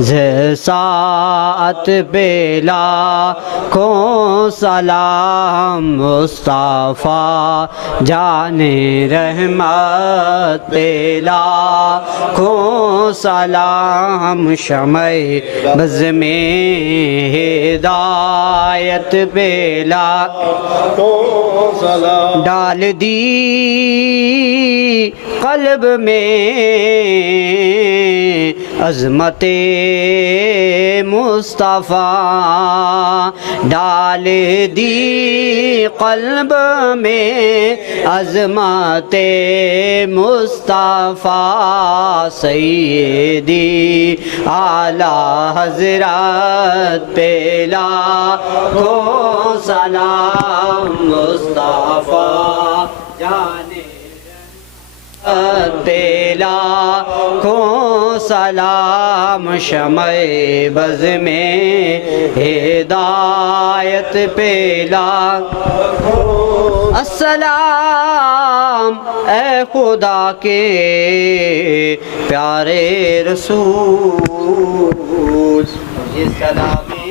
ساعت پہ لاکھوں سلام مصطفیٰ جان رحمت پہ لاکھوں سلام شمع بز میں ہدایت پہ لاکھوں سلام ڈال دی قلب میں عظمت مصطفیٰ ڈال دی قلب میں عظمت مصطفیٰ سیدی اعلیٰ حضرت پہ لاکھوں سلام مصطفیٰ جانے پہ لاکھوں سلام شمع بز میں ہدایت پہ لاکھوں السلام اے خدا کے پیارے رسول یہ سلامی